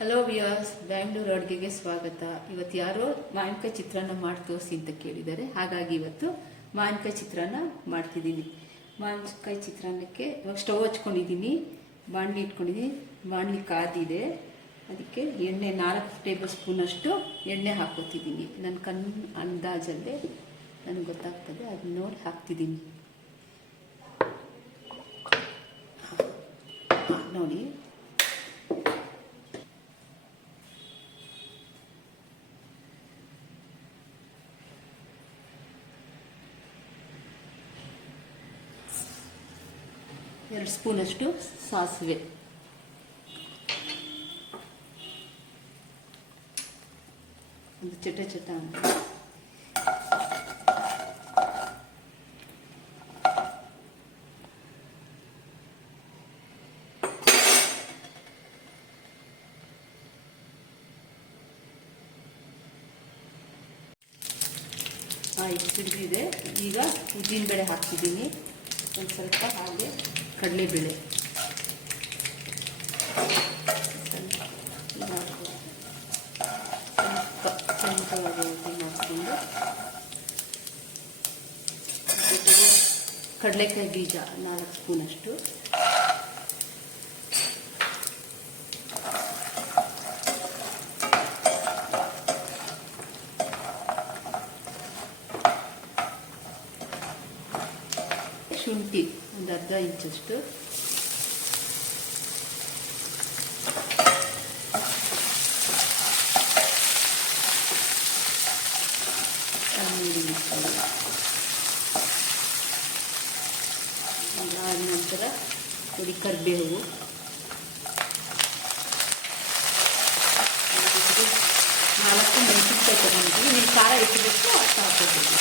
Hello viewers, Bangalore ಅಡುಗೆಗೆ ಸ್ವಾಗತ. ಇವತ್ತು ಯಾರೋ ಮಾವಿನಕಾಯಿ ಚಿತ್ರಾನ್ನ ಮಾಡಿ ತೋರಿಸಿ ಅಂತ ಕೇಳಿದ್ದಾರೆ. ಹಾಗಾಗಿ ಇವತ್ತು ಮಾವಿನಕಾಯಿ ಚಿತ್ರಾನ್ನ ಮಾಡ್ತಿದ್ದೀನಿ. ಮಾವಿನಕಾಯಿ ಚಿತ್ರಾನ್ನಕ್ಕೆ ಇವಾಗ ಸ್ಟವ್ ಹಚ್ಕೊಂಡಿದ್ದೀನಿ, ಬಾಣಲಿ ಇಟ್ಕೊಂಡಿದ್ದೀನಿ. ಬಾಣಲಿ ಕಾದಿದೆ, ಅದಕ್ಕೆ ಎಣ್ಣೆ 4 ಟೇಬಲ್ ಸ್ಪೂನಷ್ಟು ಎಣ್ಣೆ ಹಾಕೋತಿದ್ದೀನಿ. ನನ್ನ ಅಂದಾಜಲ್ಲೇ ನನಗೆ ಗೊತ್ತಾಗ್ತದೆ, ಅದನ್ನ ನೋಡಿ ಹಾಕ್ತಿದ್ದೀನಿ. ನೋಡಿ, ಎರಡು ಸ್ಪೂನಷ್ಟು ಸಾಸಿವೆ, ಒಂದು ಚಟ ಅಂತ ಹಿಡಿದಿದೆ. ಈಗ ಉದ್ದಿನಬೇಳೆ ಹಾಕ್ತಿದ್ದೀನಿ, ಒಂದು ಸ್ವಲ್ಪ ಹಾಗೆ ಕಡಲೆಬೇಳೆ, ಮಾಡಿಕೊಂಡು ಜೊತೆಗೆ ಕಡಲೆಕಾಯಿ ಬೀಜ 4 ಸ್ಪೂನಷ್ಟು, ಶುಂಠಿ ಒಂದು ಅರ್ಧ ಇಂಚಷ್ಟು, ಅದಾದ ನಂತರ ನೋಡಿ ಕರಿಬೇವು, 4 ಮೆಣಸಿನ್ಕಾಯಿ ತಗೊಂಡಿದ್ದೀವಿ. ನೀವು ಖಾರ ಹೆಚ್ಚಬೇಕು ಅಷ್ಟು ಹಾಕೋಬೇಕು.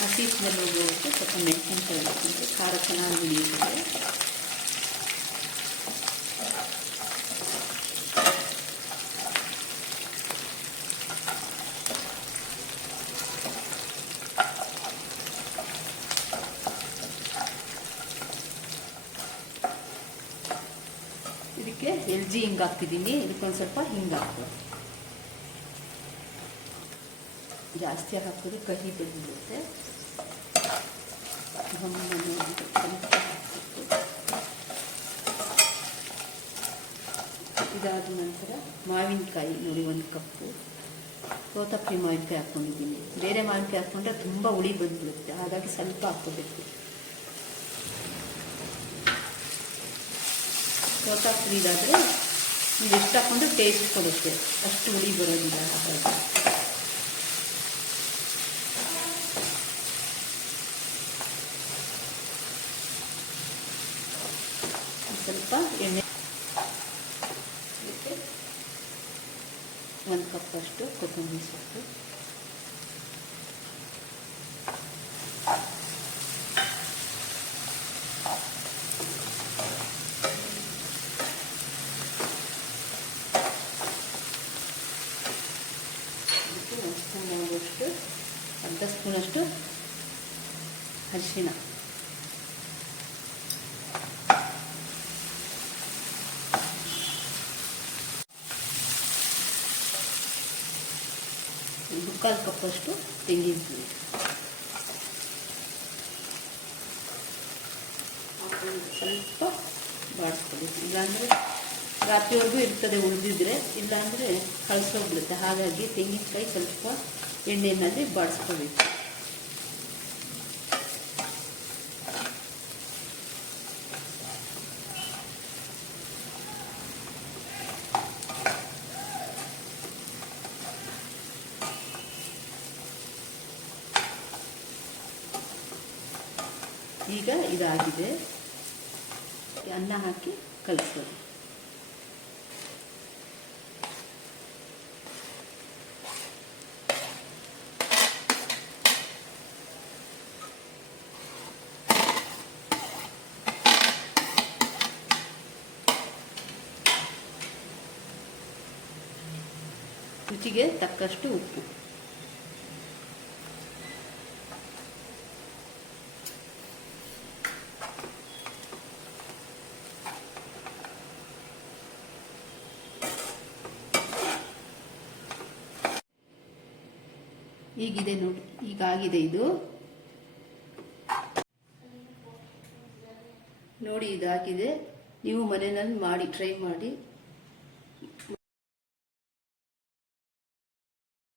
ಹಸಿ ಸ್ಮೆಲ್ ಹೋಗೋಕ್ಕೆ ಸ್ವಲ್ಪ ಮೆಣಸಿನ್ಕಾಯಿ ಹಾಕಿದ್ರೆ ಖಾರ ಚೆನ್ನಾಗಿ ಹಿಡಿಯುತ್ತದೆ. ಇದಕ್ಕೆ ಎಲ್ಜಿ ಹಿಂಗೆ ಹಾಕ್ತಿದ್ದೀನಿ. ಇದಕ್ಕೊಂದು ಸ್ವಲ್ಪ ಹಿಂಗೆ ಹಾಕ್ಬೋದು, ಜಾಸ್ತಿ ಹಾಕಿದ್ರೆ ಕಹಿ ಬಂದ್ಬಿಡುತ್ತೆ. ಇದಾದ ನಂತರ ಮಾವಿನಕಾಯಿ ನೋಡಿ, 1 ಕಪ್ಪು ತೋತಾಪುರಿ ಮಾವಿನಕಾಯಿ ಹಾಕ್ಕೊಂಡಿದ್ದೀನಿ. ಬೇರೆ ಮಾವಿನಕಾಯಿ ಹಾಕ್ಕೊಂಡ್ರೆ ತುಂಬ ಹುಳಿ ಬಂದ್ಬಿಡುತ್ತೆ, ಹಾಗಾಗಿ ಸ್ವಲ್ಪ ಹಾಕ್ಕೋಬೇಕು. ತೋತಾಪುರಿ ಇದಾದರೆ ನೀವು ಎಷ್ಟು ಹಾಕ್ಕೊಂಡು ಟೇಸ್ಟ್ ಕೊಡುತ್ತೆ, ಅಷ್ಟು ಹುಳಿ ಬರೋದಿಲ್ಲ. ಹಾಗಾಗಿ ಸ್ವಲ್ಪ ಎಣ್ಣೆ, ಅದಕ್ಕೆ 1 ಕಪ್ಪಷ್ಟು ಕೊತ್ತಂಬರಿ ಸೊಪ್ಪು, ಅದಕ್ಕೆ 1 ಸ್ಪೂನ್ ಆಗುವಷ್ಟು, ಅರ್ಧ ಸ್ಪೂನಷ್ಟು ಅರಿಶಿಣ, ಮುಕ್ಕಾಲು ಕಪ್ಪಷ್ಟು ತೆಂಗಿನಕಾಯಿ ಸ್ವಲ್ಪ ಬಾಡಿಸ್ಕೊಬೇಕು. ಇಲ್ಲಾಂದರೆ ರಾತ್ರಿವರೆಗೂ ಇರ್ತದೆ ಉಳಿದಿದ್ರೆ, ಇಲ್ಲಾಂದರೆ ಕಳಿಸೋಗ್ಬಿಡುತ್ತೆ. ಹಾಗಾಗಿ ತೆಂಗಿನಕಾಯಿ ಸ್ವಲ್ಪ ಎಣ್ಣೆಯಲ್ಲಿ ಬಾಡಿಸ್ಕೋಬೇಕು. ಈಗ ಇದಾಗಿದೆ, ಅನ್ನ ಹಾಕಿ ಕಲಿಸೋದು. ರುಚಿಗೆ ತಕ್ಕಷ್ಟು ಉಪ್ಪು, ಹೀಗಿದೆ ನೋಡಿ, ಈಗಾಗಿದೆ ಇದು ನೋಡಿ, ಇದಾಗಿದೆ. ನೀವು ಮನೆಯಲ್ಲಿ ಮಾಡಿ ಟ್ರೈ ಮಾಡಿ.